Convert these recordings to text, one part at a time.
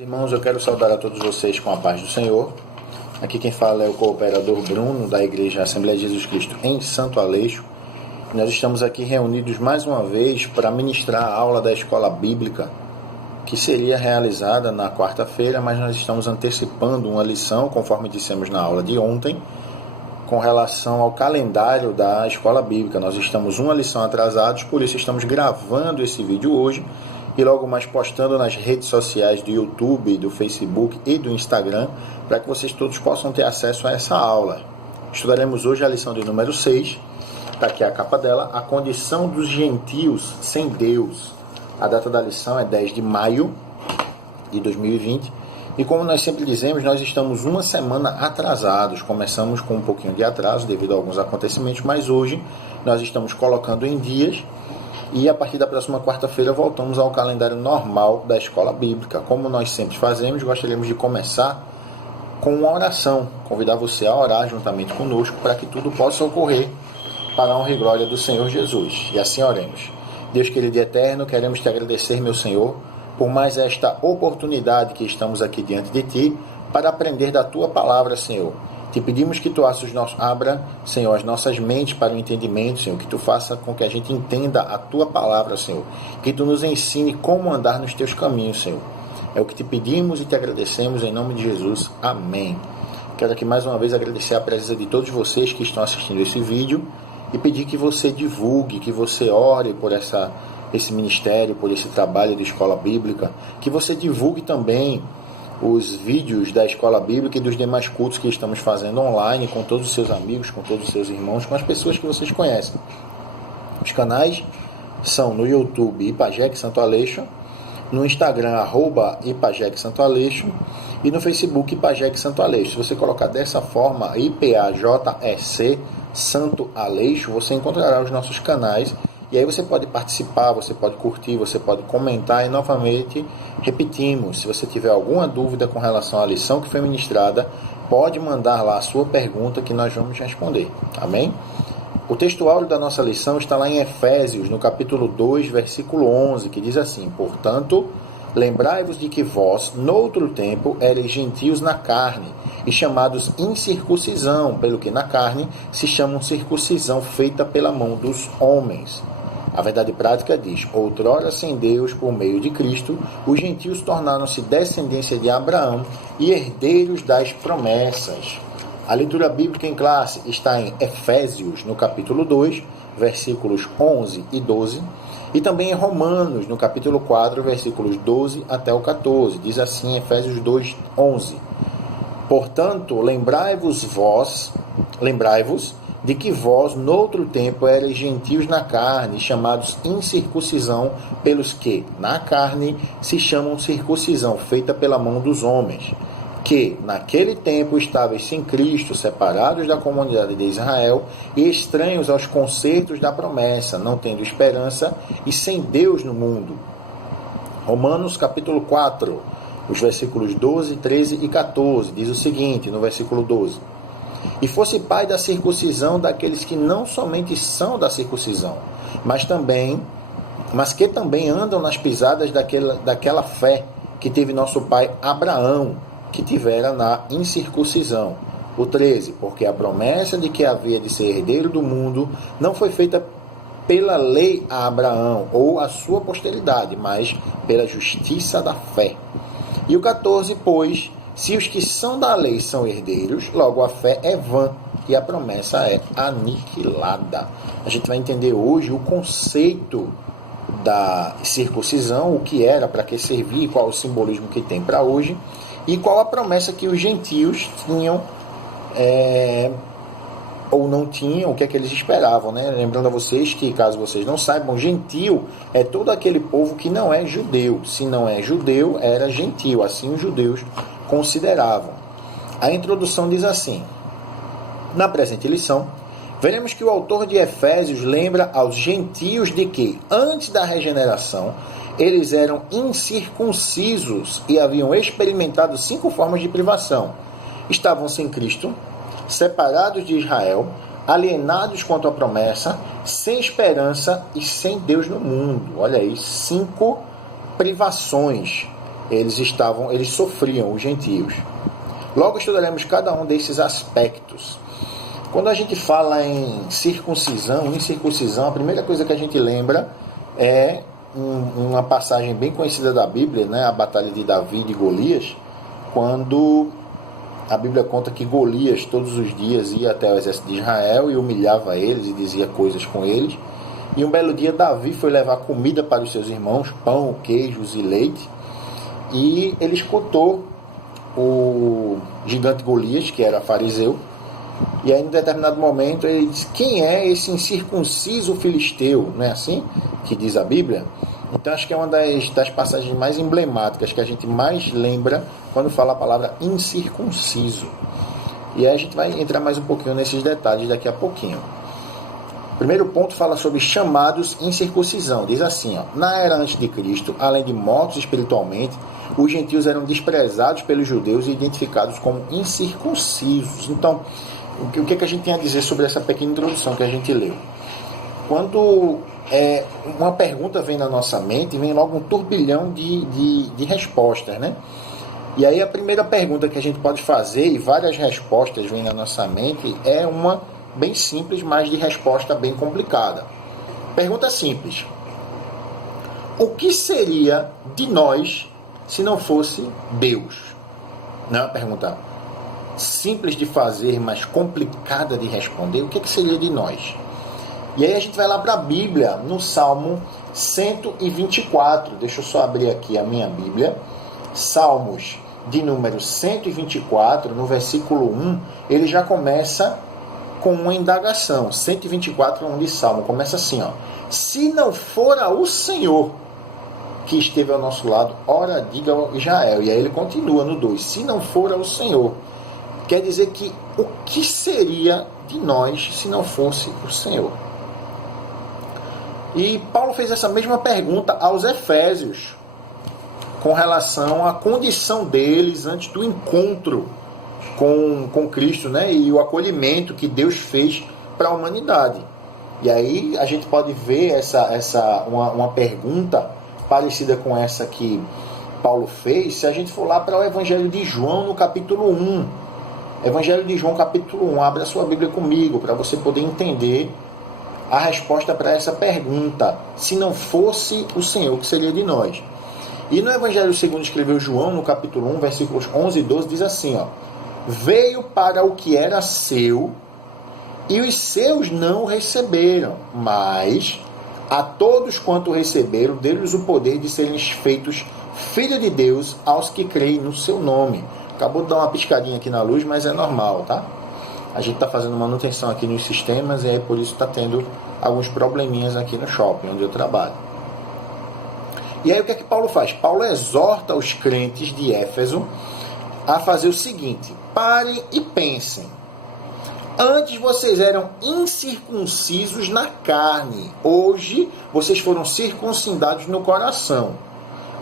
Irmãos, eu quero saudar a todos vocês com a paz do Senhor. Aqui quem fala é o cooperador Bruno, da Igreja Assembleia de Jesus Cristo em Santo Aleixo. Nós estamos aqui reunidos mais uma vez para ministrar a aula da Escola Bíblica, que seria realizada na quarta-feira, mas nós estamos antecipando uma lição, conforme dissemos na aula de ontem, com relação ao calendário da Escola Bíblica. Nós estamos uma lição atrasados, por isso estamos gravando esse vídeo hoje e logo mais postando nas redes sociais do YouTube, do Facebook e do Instagram, para que vocês todos possam ter acesso a essa aula. Estudaremos hoje a lição de número 6, está aqui a capa dela, a condição dos gentios sem Deus. A data da lição é 10 de maio de 2020. E como nós sempre dizemos, nós estamos uma semana atrasados. Começamos com um pouquinho de atraso devido a alguns acontecimentos, mas hoje nós estamos colocando em dias e a partir da próxima quarta-feira voltamos ao calendário normal da Escola Bíblica. Como nós sempre fazemos, gostaríamos de começar com uma oração. Convidar você a orar juntamente conosco para que tudo possa ocorrer para a honra e glória do Senhor Jesus. E assim oremos. Deus querido e eterno, queremos te agradecer, meu Senhor, por mais esta oportunidade que estamos aqui diante de Ti para aprender da Tua palavra, Senhor. Te pedimos que Tu abra, Senhor, as nossas mentes para o entendimento, Senhor, que Tu faça com que a gente entenda a Tua palavra, Senhor, que Tu nos ensine como andar nos Teus caminhos, Senhor. É o que Te pedimos e Te agradecemos em nome de Jesus. Amém. Quero aqui mais uma vez agradecer a presença de todos vocês que estão assistindo esse vídeo e pedir que você divulgue, que você ore por esse ministério, por esse trabalho de escola bíblica, que você divulgue também os vídeos da escola bíblica e dos demais cultos que estamos fazendo online com todos os seus amigos, com todos os seus irmãos, com as pessoas que vocês conhecem. Os canais são no YouTube Ipajec Santo Aleixo, no Instagram @Ipajec Santo Aleixo e no Facebook Ipajec Santo Aleixo. Se você colocar dessa forma IPAJEC Santo Aleixo, você encontrará os nossos canais. E aí você pode participar, você pode curtir, você pode comentar e novamente repetimos, se você tiver alguma dúvida com relação à lição que foi ministrada, pode mandar lá a sua pergunta que nós vamos responder. Amém? O texto áureo da nossa lição está lá em Efésios, no capítulo 2, versículo 11, que diz assim: portanto, lembrai-vos de que vós, noutro tempo, erais gentios na carne, e chamados incircuncisão, pelo que na carne se chamam circuncisão feita pela mão dos homens. A verdade prática diz: outrora sem Deus, por meio de Cristo, os gentios tornaram-se descendência de Abraão e herdeiros das promessas. A leitura bíblica em classe está em Efésios, no capítulo 2, versículos 11 e 12, e também em Romanos, no capítulo 4, versículos 12 até o 14. Diz assim, Efésios 2, 11. Portanto, lembrai-vos de que vós, noutro tempo, erais gentios na carne, chamados incircuncisão, pelos que, na carne, se chamam circuncisão, feita pela mão dos homens, que, naquele tempo, estáveis sem Cristo, separados da comunidade de Israel e estranhos aos concertos da promessa, não tendo esperança e sem Deus no mundo. Romanos, capítulo 4, os versículos 12, 13 e 14, diz o seguinte, no versículo 12: e fosse pai da circuncisão daqueles que não somente são da circuncisão, mas que também andam nas pisadas daquela fé que teve nosso pai Abraão, que tivera na incircuncisão. O 13, porque a promessa de que havia de ser herdeiro do mundo não foi feita pela lei a Abraão ou a sua posteridade, mas pela justiça da fé. E o 14, pois, se os que são da lei são herdeiros, logo a fé é vã e a promessa é aniquilada. A gente vai entender hoje o conceito da circuncisão, o que era, para que servia, qual o simbolismo que tem para hoje, e qual a promessa que os gentios tinham ou não tinham, o que é que eles esperavam, né? Lembrando a vocês que, caso vocês não saibam, gentio é todo aquele povo que não é judeu. Se não é judeu, era gentio, assim os judeus consideravam. A introdução diz assim: na presente lição, veremos que o autor de Efésios lembra aos gentios de que, antes da regeneração, eles eram incircuncisos e haviam experimentado 5 formas de privação. Estavam sem Cristo, separados de Israel, alienados quanto à promessa, sem esperança e sem Deus no mundo. Olha aí, 5 privações. eles sofriam, os gentios. Logo estudaremos cada um desses aspectos. Quando a gente fala em circuncisão, a primeira coisa que a gente lembra é uma passagem bem conhecida da Bíblia, né? A batalha de Davi e Golias, quando a Bíblia conta que Golias todos os dias ia até o exército de Israel e humilhava eles e dizia coisas com eles. E um belo dia Davi foi levar comida para os seus irmãos, pão, queijos e leite, e ele escutou o gigante Golias, que era fariseu, e aí em determinado momento ele disse: quem é esse incircunciso filisteu? Não é assim que diz a Bíblia? Então acho que é uma das passagens mais emblemáticas, que a gente mais lembra quando fala a palavra incircunciso. E aí a gente vai entrar mais um pouquinho nesses detalhes daqui a pouquinho. O primeiro ponto fala sobre chamados incircuncisão. Diz assim, ó: na era antes de Cristo, além de mortos espiritualmente, os gentios eram desprezados pelos judeus e identificados como incircuncisos. Então, o que a gente tem a dizer sobre essa pequena introdução que a gente leu? Quando uma pergunta vem na nossa mente, vem logo um turbilhão de respostas, né? E aí a primeira pergunta que a gente pode fazer, e várias respostas vêm na nossa mente, é uma bem simples, mas de resposta bem complicada. Pergunta simples: o que seria de nós se não fosse Deus? Não é uma pergunta simples de fazer, mas complicada de responder. O que seria de nós? E aí a gente vai lá para a Bíblia, no Salmo 124. Deixa eu só abrir aqui a minha Bíblia. Salmos de número 124, no versículo 1, ele já começa com uma indagação. 124, 1 de Salmo, começa assim, ó: se não fora o Senhor que esteve ao nosso lado, ora diga Israel. E aí ele continua no 2, se não fora o Senhor. Quer dizer que o que seria de nós se não fosse o Senhor? E Paulo fez essa mesma pergunta aos Efésios, com relação à condição deles antes do encontro com Cristo, né? E o acolhimento que Deus fez para a humanidade. E aí a gente pode ver uma pergunta parecida com essa que Paulo fez, se a gente for lá para o Evangelho de João, no capítulo 1. Evangelho de João, capítulo 1. Abra sua Bíblia comigo, para você poder entender a resposta para essa pergunta. Se não fosse o Senhor, o que seria de nós? E no Evangelho segundo escreveu João, no capítulo 1, versículos 11 e 12, diz assim, ó: veio para o que era seu, e os seus não o receberam, mas a todos quanto receberam, deu-lhes o poder de serem feitos filhos de Deus aos que creem no seu nome. Acabou de dar uma piscadinha aqui na luz, mas é normal, tá? A gente está fazendo manutenção aqui nos sistemas, e aí por isso está tendo alguns probleminhas aqui no shopping, onde eu trabalho. E aí o que é que Paulo faz? Paulo exorta os crentes de Éfeso a fazer o seguinte: parem e pensem. Antes vocês eram incircuncisos na carne, hoje vocês foram circuncidados no coração.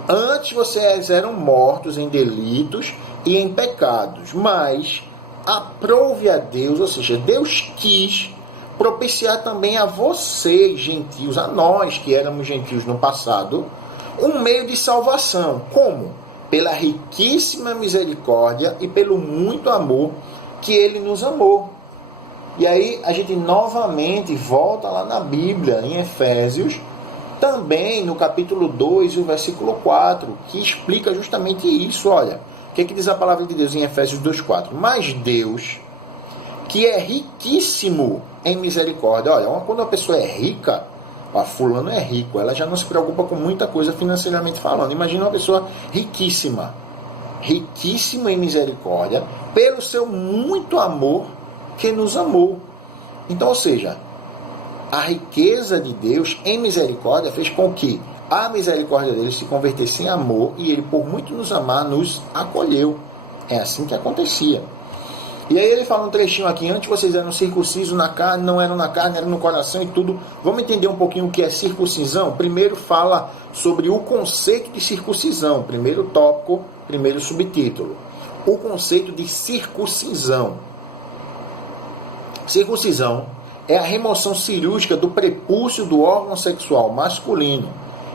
Antes vocês eram mortos em delitos e em pecados, mas aprove a Deus, ou seja, Deus quis propiciar também a vocês, gentios, a nós que éramos gentios no passado, um meio de salvação. Como? Pela riquíssima misericórdia e pelo muito amor que Ele nos amou. E aí a gente novamente volta lá na Bíblia, em Efésios, também no capítulo 2, o versículo 4, que explica justamente isso. Olha, o que diz a palavra de Deus em Efésios 2,4? Mas Deus, que é riquíssimo em misericórdia. Olha, quando uma pessoa é rica, fulano é rico, ela já não se preocupa com muita coisa financeiramente falando. Imagina uma pessoa riquíssima, riquíssima em misericórdia, pelo seu muito amor que nos amou. Então, ou seja, a riqueza de Deus em misericórdia fez com que a misericórdia dele se convertesse em amor, e ele, por muito nos amar, nos acolheu. É assim que acontecia. E aí ele fala um trechinho aqui: antes vocês eram circuncisos na carne, não eram na carne, eram no coração e tudo. Vamos entender um pouquinho o que é circuncisão? Primeiro fala sobre o conceito de circuncisão. Primeiro tópico, primeiro subtítulo. O conceito de circuncisão. Circuncisão é a remoção cirúrgica do prepúcio do órgão sexual masculino.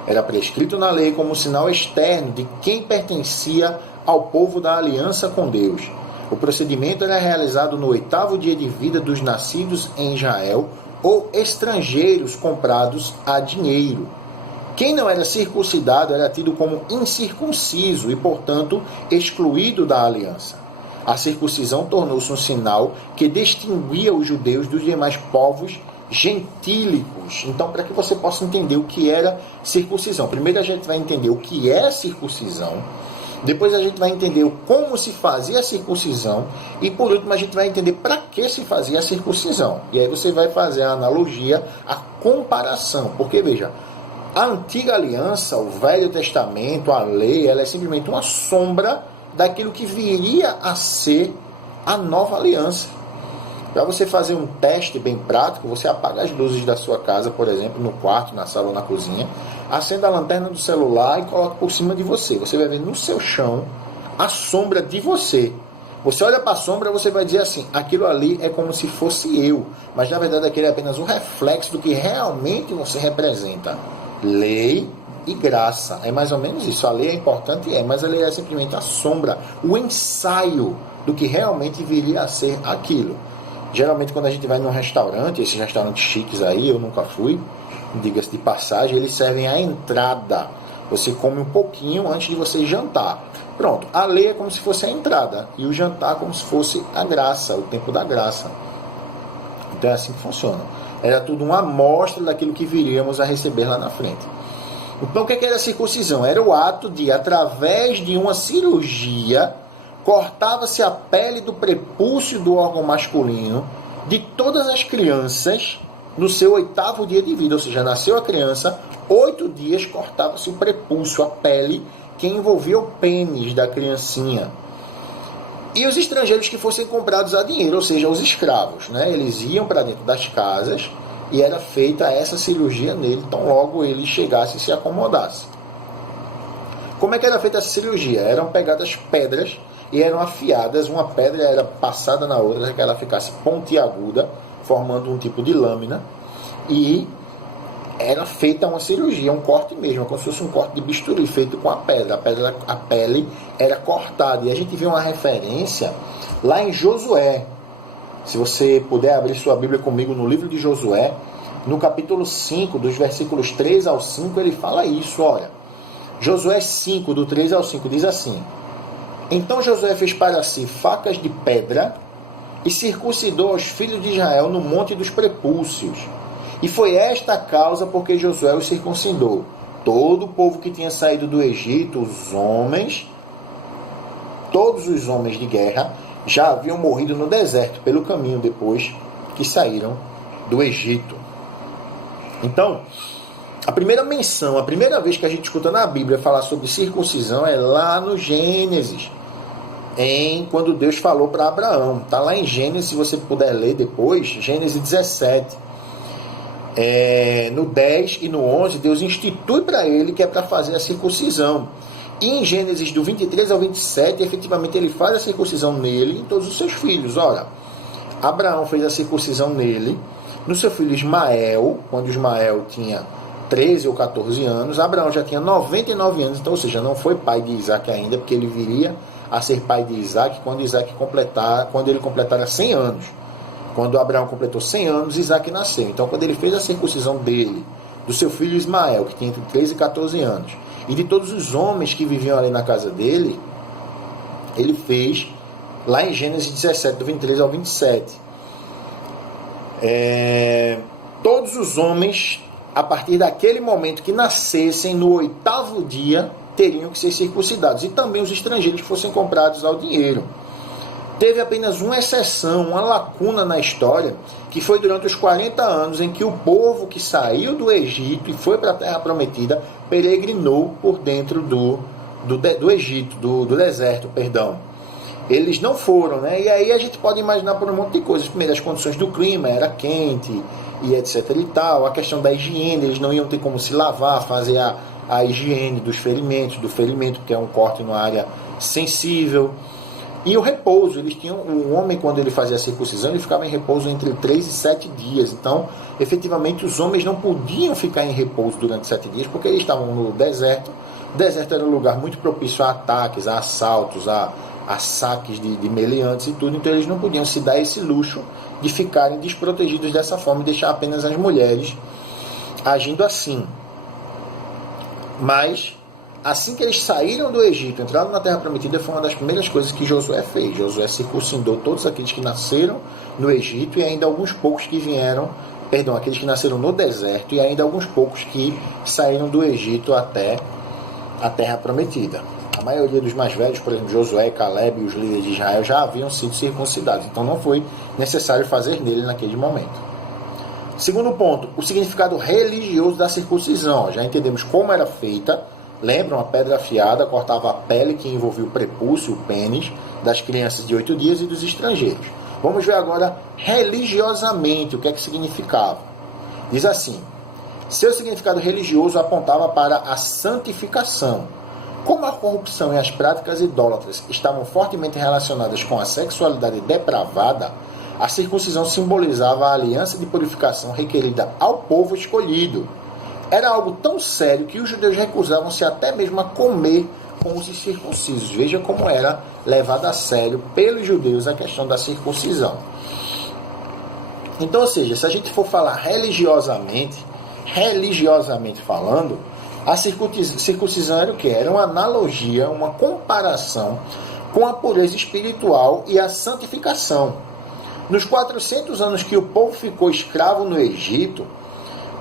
Era prescrito na lei como sinal externo de quem pertencia ao povo da aliança com Deus. O procedimento era realizado no 8º dia de vida dos nascidos em Israel ou estrangeiros comprados a dinheiro. Quem não era circuncidado era tido como incircunciso e, portanto, excluído da aliança. A circuncisão tornou-se um sinal que distinguia os judeus dos demais povos gentílicos. Então, para que você possa entender o que era circuncisão, primeiro a gente vai entender o que é circuncisão, depois a gente vai entender como se fazia a circuncisão e, por último, a gente vai entender para que se fazia a circuncisão. E aí você vai fazer a analogia, a comparação. Porque, veja, a antiga aliança, o Velho Testamento, a lei, ela é simplesmente uma sombra daquilo que viria a ser a nova aliança. Para você fazer um teste bem prático, você apaga as luzes da sua casa, por exemplo, no quarto, na sala ou na cozinha, acenda a lanterna do celular e coloca por cima de você. Você vai ver no seu chão a sombra de você. Você olha para a sombra e você vai dizer assim, aquilo ali é como se fosse eu. Mas na verdade aquele é apenas um reflexo do que realmente você representa. Lei e graça. É mais ou menos isso. A lei é importante, mas a lei é simplesmente a sombra, o ensaio do que realmente viria a ser aquilo. Geralmente quando a gente vai num restaurante, esses restaurantes chiques aí, eu nunca fui, diga-se de passagem, eles servem a entrada. Você come um pouquinho antes de você jantar. Pronto, a lei é como se fosse a entrada e o jantar como se fosse a graça, o tempo da graça. Então é assim que funciona. Era tudo uma amostra daquilo que viríamos a receber lá na frente. Então o que era a circuncisão? Era o ato de, através de uma cirurgia, cortava-se a pele do prepúcio do órgão masculino de todas as crianças no seu 8º dia de vida. Ou seja, nasceu a criança, 8 dias cortava-se o prepúcio, a pele que envolvia o pênis da criancinha. E os estrangeiros que fossem comprados a dinheiro, ou seja, os escravos, né? Eles iam para dentro das casas e era feita essa cirurgia nele, então logo ele chegasse e se acomodasse. Como é que era feita essa cirurgia? Eram pegadas pedras e eram afiadas, uma pedra era passada na outra, para que ela ficasse pontiaguda, formando um tipo de lâmina, e era feita uma cirurgia, um corte mesmo, como se fosse um corte de bisturi, feito com a pedra. A pele era cortada, e a gente vê uma referência lá em Josué. Se você puder abrir sua Bíblia comigo no livro de Josué, no capítulo 5, dos versículos 3 ao 5, ele fala isso, olha. Josué 5, do 3 ao 5, diz assim: Então Josué fez para si facas de pedra e circuncidou os filhos de Israel no monte dos prepúcios. E foi esta a causa porque Josué os circuncidou. Todo o povo que tinha saído do Egito, todos os homens de guerra, já haviam morrido no deserto pelo caminho depois que saíram do Egito. Então, a primeira menção, a primeira vez que a gente escuta na Bíblia falar sobre circuncisão é lá no Gênesis, quando Deus falou para Abraão. Está lá em Gênesis, se você puder ler depois, Gênesis 17. No 10 e no 11, Deus institui para ele que é para fazer a circuncisão. E em Gênesis do 23 ao 27, efetivamente ele faz a circuncisão nele e em todos os seus filhos. Ora, Abraão fez a circuncisão nele, no seu filho Ismael, quando Ismael tinha 13 ou 14 anos, Abraão já tinha 99 anos, então, ou seja, não foi pai de Isaac ainda, porque ele viria a ser pai de Isaac quando ele completara 100 anos. Quando Abraão completou 100 anos, Isaac nasceu. Então, quando ele fez a circuncisão dele, do seu filho Ismael, que tinha entre 13 e 14 anos, e de todos os homens que viviam ali na casa dele, ele fez lá em Gênesis 17, do 23 ao 27. Todos os homens, a partir daquele momento que nascessem no 8º dia, teriam que ser circuncidados. E também os estrangeiros que fossem comprados ao dinheiro. Teve apenas uma exceção, uma lacuna na história, que foi durante os 40 anos em que o povo que saiu do Egito e foi para a Terra Prometida peregrinou por dentro do Egito, do deserto, perdão. Eles não foram, né? E aí a gente pode imaginar por um monte de coisas. Primeiro, as condições do clima, era quente e etc e tal. A questão da higiene, eles não iam ter como se lavar, fazer a higiene dos ferimentos, do ferimento, que é um corte numa área sensível. E o repouso, eles tinham, o homem quando ele fazia a circuncisão, ele ficava em repouso entre 3 e 7 dias. Então, efetivamente, os homens não podiam ficar em repouso durante 7 dias, porque eles estavam no deserto. O deserto era um lugar muito propício a ataques, a assaltos, a saques de meliantes e tudo. Então, eles não podiam se dar esse luxo de ficarem desprotegidos dessa forma e deixar apenas as mulheres agindo assim. Mas assim que eles saíram do Egito, entraram na Terra Prometida, foi uma das primeiras coisas que Josué fez. Josué circuncidou todos aqueles que nasceram no Egito e ainda alguns poucos que vieram, aqueles que nasceram no deserto e ainda alguns poucos que saíram do Egito até a Terra Prometida. A maioria dos mais velhos, por exemplo, Josué, Caleb e os líderes de Israel já haviam sido circuncidados, então não foi necessário fazer nele naquele momento. Segundo ponto, o significado religioso da circuncisão. Já entendemos como era feita. Lembram? A pedra afiada cortava a pele que envolvia o prepúcio, o pênis, das crianças de 8 dias e dos estrangeiros. Vamos ver agora religiosamente o que é que significava. Diz assim: seu significado religioso apontava para a santificação. Como a corrupção e as práticas idólatras estavam fortemente relacionadas com a sexualidade depravada, a circuncisão simbolizava a aliança de purificação requerida ao povo escolhido. Era algo tão sério que os judeus recusavam-se até mesmo a comer com os incircuncisos. Veja como era levada a sério pelos judeus a questão da circuncisão. Então, ou seja, se a gente for falar religiosamente falando, a circuncisão era o que? Era uma analogia, uma comparação com a pureza espiritual e a santificação. Nos 400 anos que o povo ficou escravo no Egito,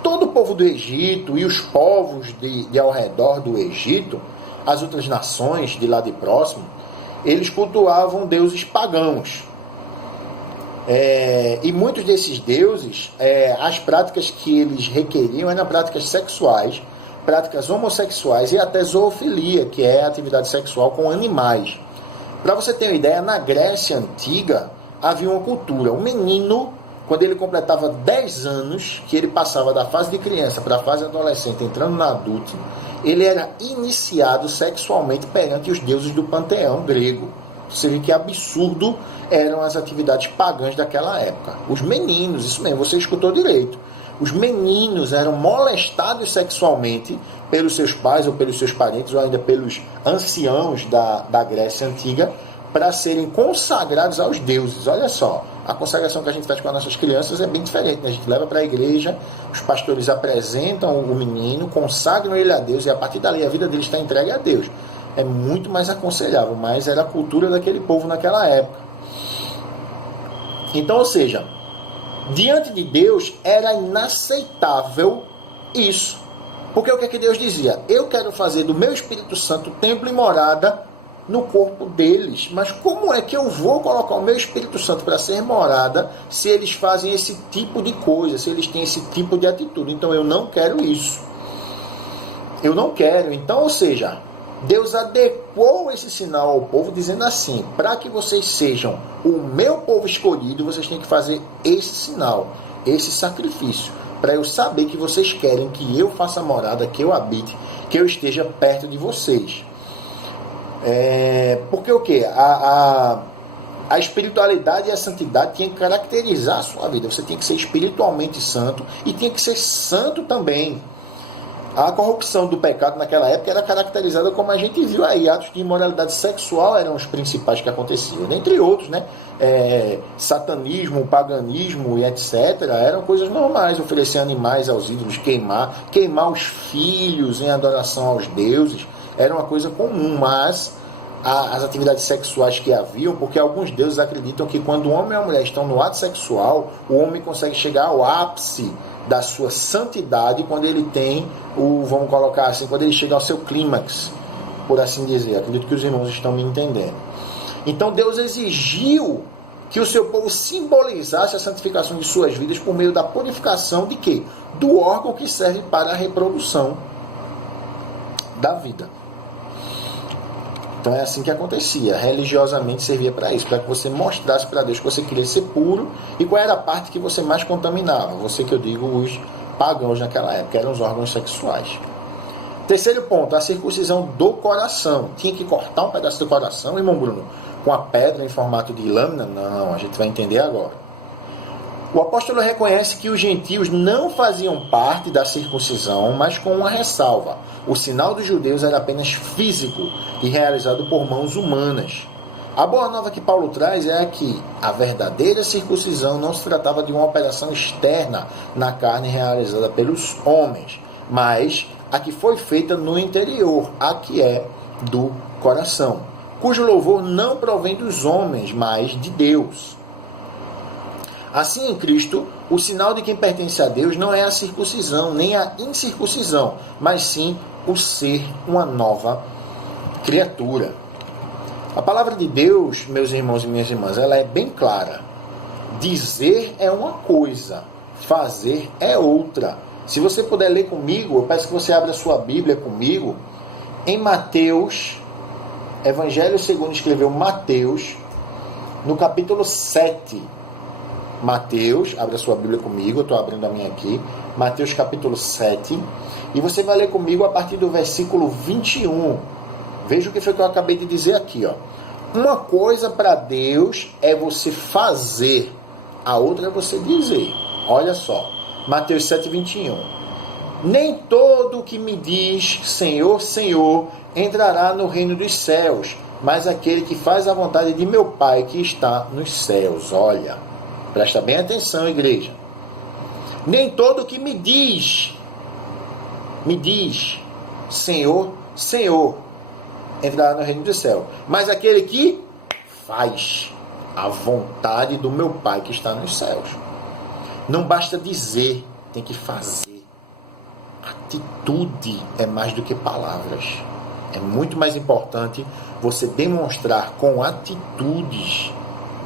todo o povo do Egito e os povos de ao redor do Egito, as outras nações de lá de próximo, eles cultuavam deuses pagãos. E muitos desses deuses, as práticas que eles requeriam eram práticas sexuais, práticas homossexuais e até zoofilia, que é a atividade sexual com animais. Para você ter uma ideia, na Grécia Antiga havia uma cultura. O menino, quando ele completava 10 anos, que ele passava da fase de criança para a fase adolescente, entrando na adulto, ele era iniciado sexualmente perante os deuses do panteão grego. Você vê que absurdo eram as atividades pagãs daquela época. Os meninos, isso mesmo, você escutou direito. Os meninos eram molestados sexualmente pelos seus pais ou pelos seus parentes ou ainda pelos anciãos da Grécia Antiga para serem consagrados aos deuses. Olha só, a consagração que a gente faz com as nossas crianças é bem diferente, né? A gente leva para a igreja, os pastores apresentam o menino, consagram ele a Deus e a partir dali a vida dele está entregue a Deus. É muito mais aconselhável, mas era a cultura daquele povo naquela época. Então, ou seja, diante de Deus era inaceitável isso. Porque o que é que Deus dizia? Eu quero fazer do meu Espírito Santo templo e morada no corpo deles. Mas como é que eu vou colocar o meu Espírito Santo para ser morada se eles fazem esse tipo de coisa, se eles têm esse tipo de atitude? Então eu não quero isso. Eu não quero. Então, ou seja, Deus adequou esse sinal ao povo dizendo assim: para que vocês sejam o meu povo escolhido, vocês têm que fazer esse sinal, esse sacrifício, para eu saber que vocês querem que eu faça morada, que eu habite, que eu esteja perto de vocês. Porque o quê? A espiritualidade e a santidade tinham que caracterizar a sua vida. Você tem que ser espiritualmente santo e tem que ser santo também. A corrupção do pecado naquela época era caracterizada como a gente viu aí. Atos de imoralidade sexual eram os principais que aconteciam. Dentre outros, né? Satanismo, paganismo e etc. Eram coisas normais. Oferecer animais aos ídolos, queimar os filhos em adoração aos deuses. Era uma coisa comum, mas as atividades sexuais que haviam, porque alguns deuses acreditam que quando o homem e a mulher estão no ato sexual, o homem consegue chegar ao ápice da sua santidade quando ele tem vamos colocar assim, quando ele chega ao seu clímax, por assim dizer. Acredito que os irmãos estão me entendendo. Então Deus exigiu que o seu povo simbolizasse a santificação de suas vidas por meio da purificação de quê? Do órgão que serve para a reprodução da vida. Então é assim que acontecia. Religiosamente servia para isso, para que você mostrasse para Deus que você queria ser puro e qual era a parte que você mais contaminava. Você que eu digo, os pagãos naquela época, eram os órgãos sexuais. Terceiro ponto, a circuncisão do coração. Tinha que cortar um pedaço do coração, irmão Bruno. com a pedra em formato de lâmina? Não, a gente vai entender agora. O apóstolo reconhece que os gentios não faziam parte da circuncisão, mas com uma ressalva. O sinal dos judeus era apenas físico e realizado por mãos humanas. A boa nova que Paulo traz é que a verdadeira circuncisão não se tratava de uma operação externa na carne realizada pelos homens, mas a que foi feita no interior, a que é do coração, cujo louvor não provém dos homens, mas de Deus. Assim, em Cristo, o sinal de quem pertence a Deus não é a circuncisão, nem a incircuncisão, mas sim o ser uma nova criatura. A palavra de Deus, meus irmãos e minhas irmãs, ela é bem clara. Dizer é uma coisa, fazer é outra. Se você puder ler comigo, eu peço que você abra a sua Bíblia comigo, em Mateus, Evangelho segundo escreveu Mateus, no capítulo 7. Mateus, abre a sua Bíblia comigo, eu estou abrindo a minha aqui, Mateus capítulo 7, e você vai ler comigo a partir do versículo 21. Veja o que foi que eu acabei de dizer aqui, ó. Uma coisa para Deus é você fazer, a outra é você dizer. Olha só, Mateus 7, 21. Nem todo que me diz Senhor, Senhor, entrará no reino dos céus, mas aquele que faz a vontade de meu Pai que está nos céus. Olha, presta bem atenção, igreja. Nem todo que me diz, Senhor, Senhor, entrará no reino do céu. Mas aquele que faz a vontade do meu Pai que está nos céus. Não basta dizer, tem que fazer. Atitude é mais do que palavras. É muito mais importante você demonstrar com atitudes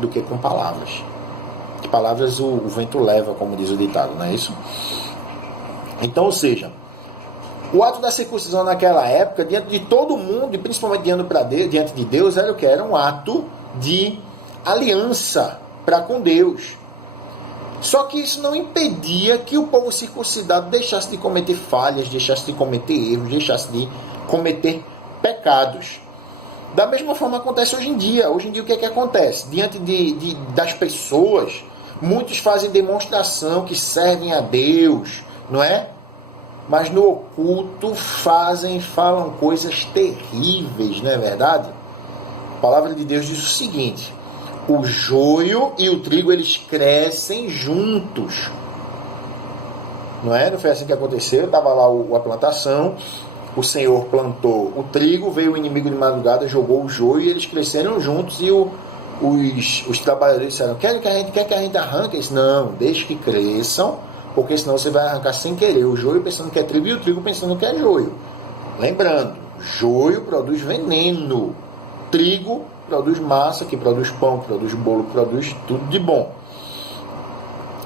do que com palavras. Que palavras o vento leva, como diz o ditado, não é isso? Então, ou seja, o ato da circuncisão naquela época, diante de todo mundo, e principalmente diante de Deus, era o que? Era um ato de aliança para com Deus. Só que isso não impedia que o povo circuncidado deixasse de cometer falhas, deixasse de cometer erros, deixasse de cometer pecados. Da mesma forma acontece hoje em dia. Hoje em dia o que é que acontece? Diante das pessoas, muitos fazem demonstração que servem a Deus, não é? Mas no oculto falam coisas terríveis, não é verdade? A palavra de Deus diz o seguinte: o joio e o trigo, eles crescem juntos. Não é? Não foi assim que aconteceu? Estava lá a plantação, o Senhor plantou o trigo, veio o inimigo de madrugada, jogou o joio e eles cresceram juntos. E os trabalhadores disseram: quer que a gente arranque isso? Não, deixe que cresçam, porque senão você vai arrancar sem querer o joio pensando que é trigo e o trigo pensando que é joio. Lembrando, joio produz veneno, trigo produz massa, que produz pão, que produz bolo, que produz tudo de bom.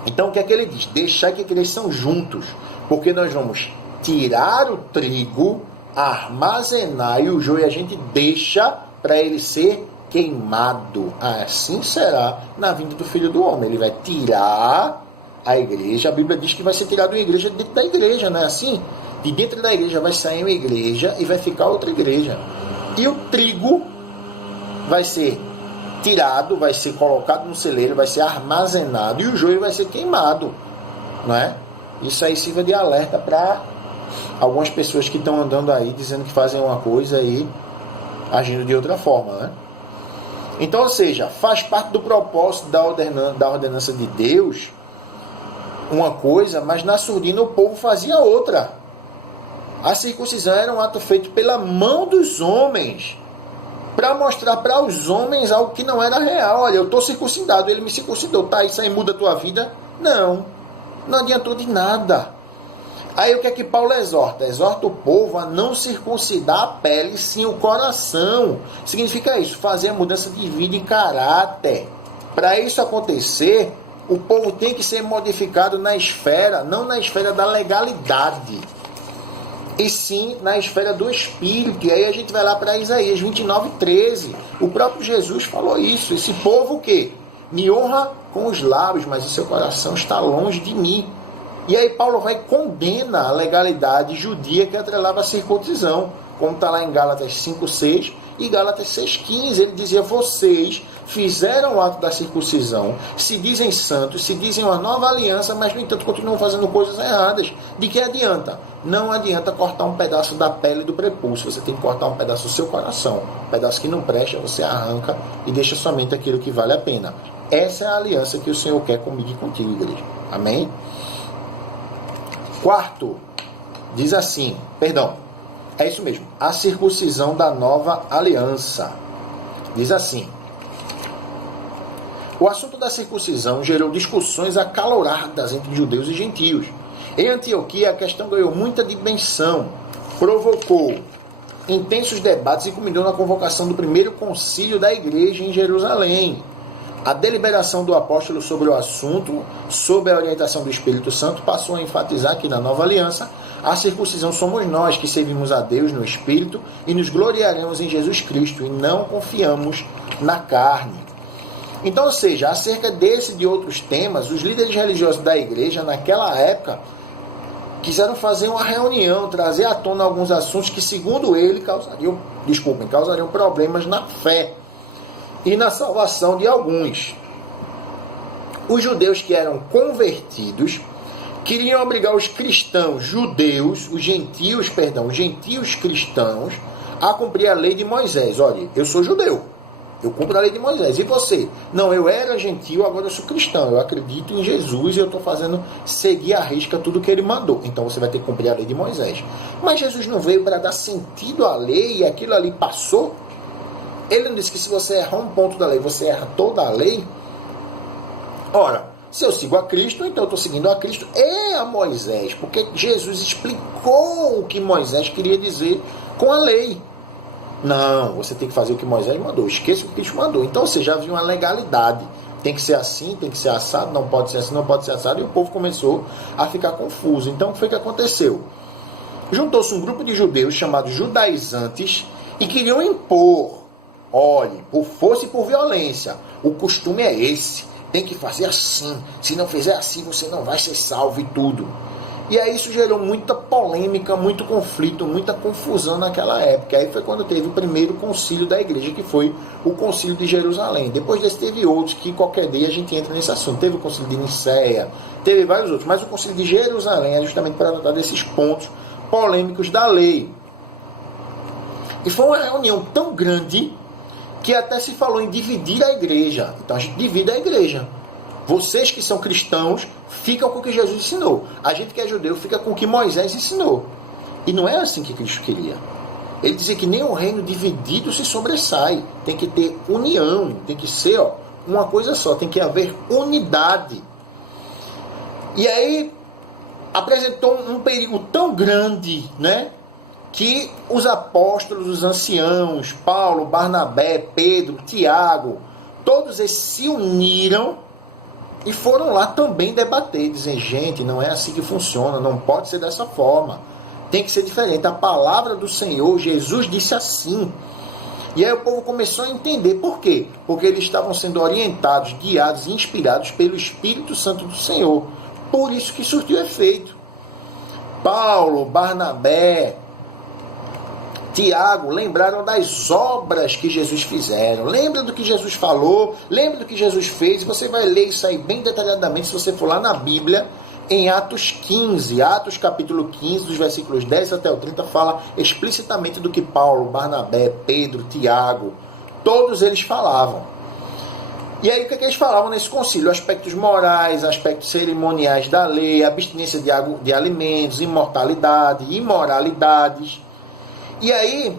Então o que é que ele diz? Deixar que cresçam juntos, porque nós vamos tirar o trigo, armazenar, e o joio a gente deixa para ele ser queimado. Assim será na vinda do Filho do Homem. Ele vai tirar a igreja. A Bíblia diz que vai ser tirado uma igreja dentro da igreja, não é assim? De dentro da igreja vai sair uma igreja e vai ficar outra igreja. E o trigo vai ser tirado, vai ser colocado no celeiro, vai ser armazenado, e o joio vai ser queimado, não é? Isso aí sirva de alerta para algumas pessoas que estão andando aí dizendo que fazem uma coisa e agindo de outra forma, né? Então, ou seja, faz parte do propósito da ordenança de Deus uma coisa, mas na surdina o povo fazia outra. A circuncisão era um ato feito pela mão dos homens, para mostrar para os homens algo que não era real. Olha, eu estou circuncidado, ele me circuncidou, tá? Isso aí muda a tua vida? Não, não adiantou de nada. Aí o que é que Paulo exorta? Exorta o povo a não circuncidar a pele, sim o coração. Significa isso, fazer a mudança de vida e caráter. Para isso acontecer, o povo tem que ser modificado na esfera, não na esfera da legalidade, e sim na esfera do Espírito. E aí a gente vai lá para Isaías 29:13. O próprio Jesus falou isso. Esse povo o quê? Me honra com os lábios, mas o seu coração está longe de mim. E aí Paulo vai e condena a legalidade judia que atrelava a circuncisão, como está lá em Gálatas 5:6 E Gálatas 6,15, ele dizia: vocês fizeram o ato da circuncisão, se dizem santos, se dizem uma nova aliança, mas no entanto continuam fazendo coisas erradas. De que adianta? Não adianta cortar um pedaço da pele do prepúcio, você tem que cortar um pedaço do seu coração. Um pedaço que não presta, você arranca e deixa somente aquilo que vale a pena. Essa é a aliança que o Senhor quer comigo e contigo, igreja. Amém? Quarto, diz assim, é isso mesmo, a circuncisão da nova aliança. Diz assim: o assunto da circuncisão gerou discussões acaloradas entre judeus e gentios. Em Antioquia, a questão ganhou muita dimensão, provocou intensos debates e culminou na convocação do primeiro concílio da igreja em Jerusalém. A deliberação do apóstolo sobre o assunto, sob a orientação do Espírito Santo, passou a enfatizar que na nova aliança, a circuncisão somos nós que servimos a Deus no Espírito e nos gloriaremos em Jesus Cristo e não confiamos na carne. Então, ou seja, acerca desse e de outros temas, os líderes religiosos da igreja, naquela época, quiseram fazer uma reunião, trazer à tona alguns assuntos que, segundo ele, causariam problemas na fé e na salvação de alguns. Os judeus que eram convertidos queriam obrigar os cristãos judeus, os gentios cristãos, a cumprir a lei de Moisés. Olha, eu sou judeu, eu cumpro a lei de Moisés. E você? Não, eu era gentio, agora eu sou cristão. Eu acredito em Jesus e eu estou fazendo seguir à risca tudo que ele mandou. Então você vai ter que cumprir a lei de Moisés. Mas Jesus não veio para dar sentido à lei e aquilo ali passou? Ele não disse que se você errar um ponto da lei, você erra toda a lei? Ora, se eu sigo a Cristo, então eu estou seguindo a Cristo e a Moisés, porque Jesus explicou o que Moisés queria dizer com a lei. Não, você tem que fazer o que Moisés mandou, esqueça o que Cristo mandou. Então você já viu uma legalidade. Tem que ser assim, tem que ser assado, não pode ser assim, não pode ser assado, e o povo começou a ficar confuso. Então o que foi que aconteceu? Juntou-se um grupo de judeus chamados judaizantes e queriam impor: olhe, por força e por violência, o costume é esse, tem que fazer assim, se não fizer assim você não vai ser salvo e tudo. E aí isso gerou muita polêmica, muito conflito, muita confusão naquela época. Aí foi quando teve o primeiro concílio da igreja, que foi o concílio de Jerusalém. Depois desse teve outros, que qualquer dia a gente entra nesse assunto. Teve o concílio de Nicéia, teve vários outros, mas o concílio de Jerusalém é justamente para tratar desses pontos polêmicos da lei. E foi uma reunião tão grande que até se falou em dividir a igreja. Então a gente divide a igreja. Vocês que são cristãos ficam com o que Jesus ensinou. A gente que é judeu fica com o que Moisés ensinou. E não é assim que Cristo queria. Ele dizia que nem um reino dividido se sobressai. Tem que ter união. Tem que ser uma coisa só. Tem que haver unidade. E aí apresentou um perigo tão grande, né? Que os apóstolos, os anciãos, Paulo, Barnabé, Pedro, Tiago, todos eles se uniram e foram lá também debater, dizer: gente, não é assim que funciona, não pode ser dessa forma, tem que ser diferente. A palavra do Senhor, Jesus disse assim. E aí o povo começou a entender por quê? Porque eles estavam sendo orientados, guiados e inspirados pelo Espírito Santo do Senhor. Por isso que surtiu efeito. Paulo, Barnabé, Tiago lembraram das obras que Jesus fizeram. Lembra do que Jesus falou, lembra do que Jesus fez. Você vai ler isso aí bem detalhadamente se você for lá na Bíblia, em Atos 15. Atos capítulo 15, dos versículos 10 até o 30, fala explicitamente do que Paulo, Barnabé, Pedro, Tiago, todos eles falavam. E aí o que eles falavam nesse concílio? Aspectos morais, aspectos cerimoniais da lei, abstinência de alimentos, imortalidade, imoralidades. E aí,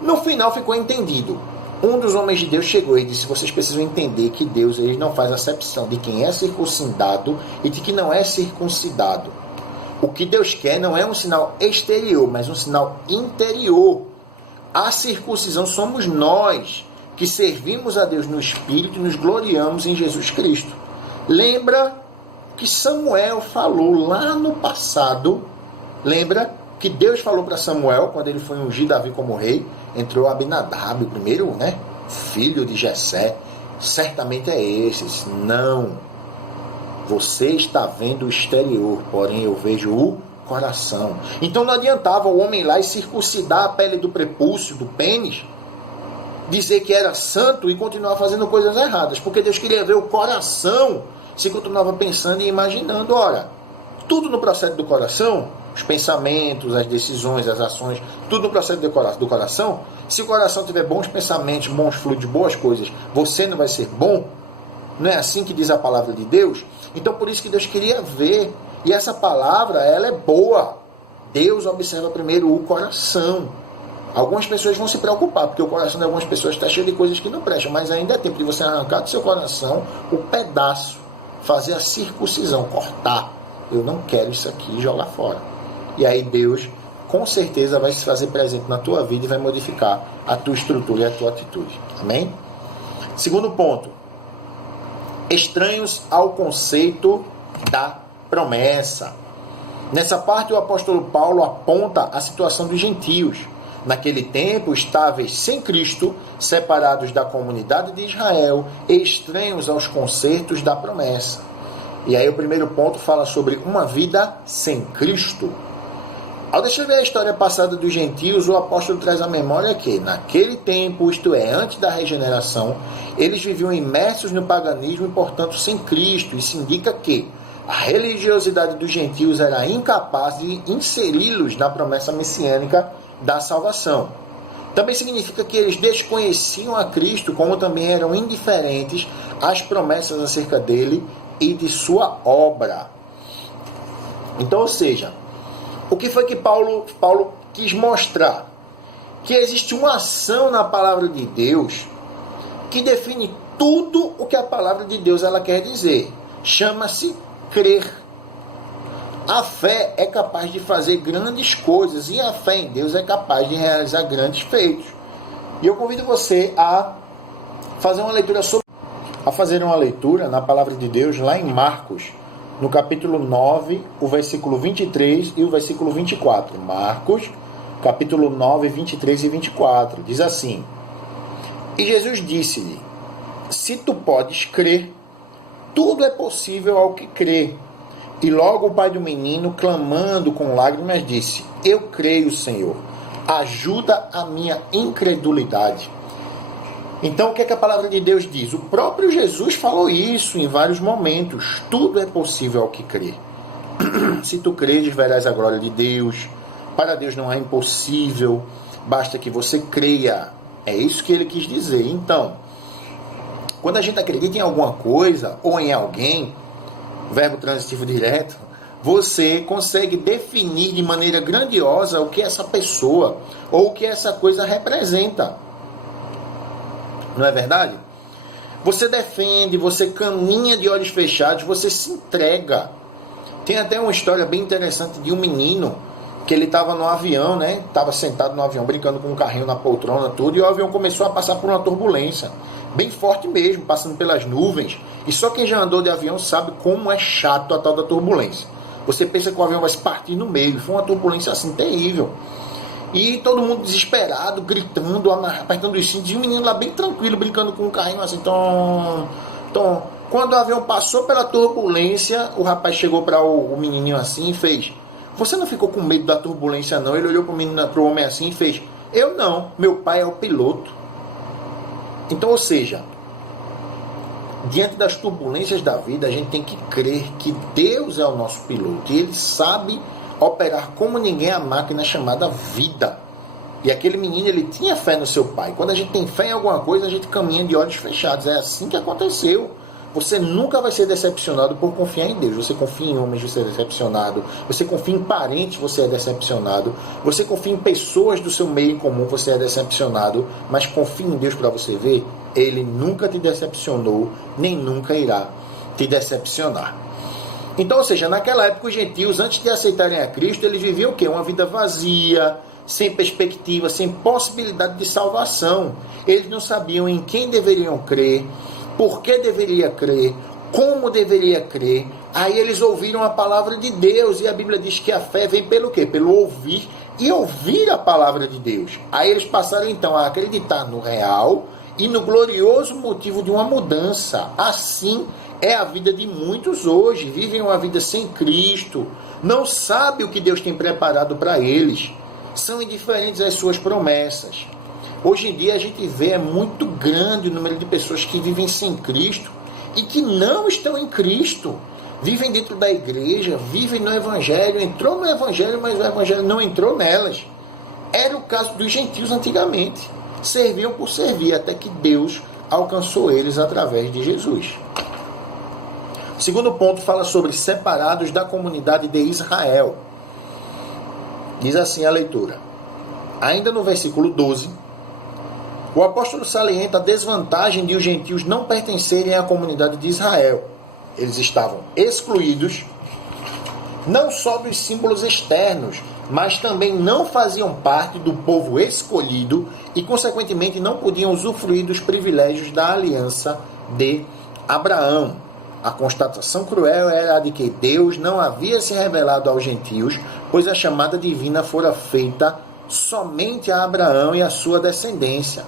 no final ficou entendido. Um dos homens de Deus chegou e disse: vocês precisam entender que Deus ele não faz acepção de quem é circuncidado e de quem não é circuncidado. O que Deus quer não é um sinal exterior, mas um sinal interior. A circuncisão somos nós, que servimos a Deus no Espírito e nos gloriamos em Jesus Cristo. Lembra que Samuel falou lá no passado, lembra que Deus falou para Samuel, quando ele foi ungir Davi como rei, entrou Abinadab, o primeiro, filho de Jessé, certamente é esse. Não, você está vendo o exterior, porém eu vejo o coração. Então não adiantava o homem lá e circuncidar a pele do prepúcio, do pênis, dizer que era santo e continuar fazendo coisas erradas, porque Deus queria ver o coração, se continuava pensando e imaginando. Ora, tudo no processo do coração, os pensamentos, as decisões, as ações, tudo no processo do coração. Se o coração tiver bons pensamentos, bons fluidos, boas coisas, você não vai ser bom. Não é assim que diz a palavra de Deus? Então por isso que Deus queria ver. E essa palavra, ela é boa. Deus observa primeiro o coração. Algumas pessoas vão se preocupar, porque o coração de algumas pessoas está cheio de coisas que não prestam, mas ainda é tempo de você arrancar do seu coração o pedaço, fazer a circuncisão, cortar. Eu não quero isso aqui e jogar fora. E aí Deus, com certeza, vai se fazer presente na tua vida e vai modificar a tua estrutura e a tua atitude. Amém? Segundo ponto. Estranhos ao conceito da promessa. Nessa parte, o apóstolo Paulo aponta a situação dos gentios. Naquele tempo, estáveis sem Cristo, separados da comunidade de Israel e estranhos aos conceitos da promessa. E aí o primeiro ponto fala sobre uma vida sem Cristo. Ao descrever a história passada dos gentios, o apóstolo traz à memória que, naquele tempo, isto é, antes da regeneração, eles viviam imersos no paganismo e, portanto, sem Cristo. Isso indica que a religiosidade dos gentios era incapaz de inseri-los na promessa messiânica da salvação. Também significa que eles desconheciam a Cristo, como também eram indiferentes às promessas acerca dele e de sua obra. Então, ou seja, o que foi que Paulo quis mostrar? Que existe uma ação na palavra de Deus que define tudo o que a palavra de Deus ela quer dizer. Chama-se crer. A fé é capaz de fazer grandes coisas e a fé em Deus é capaz de realizar grandes feitos. E eu convido você a fazer uma leitura na palavra de Deus lá em Marcos, no capítulo 9, o versículo 23 e o versículo 24. Marcos, capítulo 9, 23 e 24. Diz assim: E Jesus disse-lhe: Se tu podes crer, tudo é possível ao que crê. E logo o pai do menino, clamando com lágrimas, disse: Eu creio, Senhor, ajuda a minha incredulidade. Então, o que é que a palavra de Deus diz? O próprio Jesus falou isso em vários momentos. Tudo é possível ao que crê. Se tu creres, verás a glória de Deus. Para Deus não é impossível. Basta que você creia. É isso que ele quis dizer. Então, quando a gente acredita em alguma coisa ou em alguém, verbo transitivo direto, você consegue definir de maneira grandiosa o que essa pessoa ou o que essa coisa representa. Não é verdade? Você defende, você caminha de olhos fechados, você se entrega. Tem até uma história bem interessante de um menino que ele estava no avião, né? Estava sentado no avião, brincando com um carrinho na poltrona, tudo, e o avião começou a passar por uma turbulência, bem forte mesmo, passando pelas nuvens. E só quem já andou de avião sabe como é chato a tal da turbulência. Você pensa que o avião vai se partir no meio. Foi uma turbulência assim terrível. E todo mundo desesperado, gritando, apertando os cintos, e o menino lá bem tranquilo, brincando com um carrinho assim, tom. Quando o avião passou pela turbulência, o rapaz chegou para o menininho assim e fez: Você não ficou com medo da turbulência não? Ele olhou para o homem assim e fez: Eu não, meu pai é o piloto. Então, ou seja, diante das turbulências da vida, a gente tem que crer que Deus é o nosso piloto e Ele sabe operar como ninguém a máquina chamada vida. E aquele menino, ele tinha fé no seu pai. Quando a gente tem fé em alguma coisa, a gente caminha de olhos fechados. É assim que aconteceu. Você nunca vai ser decepcionado por confiar em Deus. Você confia em homens, você é decepcionado. Você confia em parentes, você é decepcionado. Você confia em pessoas do seu meio em comum, você é decepcionado. Mas confia em Deus para você ver. Ele nunca te decepcionou, nem nunca irá te decepcionar. Então, ou seja, naquela época os gentios, antes de aceitarem a Cristo, eles viviam o quê? Uma vida vazia, sem perspectiva, sem possibilidade de salvação. Eles não sabiam em quem deveriam crer, por que deveria crer, como deveria crer. Aí eles ouviram a palavra de Deus, e a Bíblia diz que a fé vem pelo quê? Pelo ouvir e ouvir a palavra de Deus. Aí eles passaram então a acreditar no real e no glorioso motivo de uma mudança. Assim é a vida de muitos hoje. Vivem uma vida sem Cristo, não sabem o que Deus tem preparado para eles, são indiferentes às suas promessas. Hoje em dia a gente vê é muito grande o número de pessoas que vivem sem Cristo e que não estão em Cristo. Vivem dentro da igreja, vivem no Evangelho, entrou no Evangelho, mas o Evangelho não entrou nelas. Era o caso dos gentios antigamente. Serviam por servir, até que Deus alcançou eles através de Jesus. O segundo ponto fala sobre separados da comunidade de Israel. Diz assim a leitura. Ainda no versículo 12, o apóstolo salienta a desvantagem de os gentios não pertencerem à comunidade de Israel. Eles estavam excluídos, não só dos símbolos externos, mas também não faziam parte do povo escolhido e, consequentemente, não podiam usufruir dos privilégios da aliança de Abraão. A constatação cruel era a de que Deus não havia se revelado aos gentios, pois a chamada divina fora feita somente a Abraão e a sua descendência.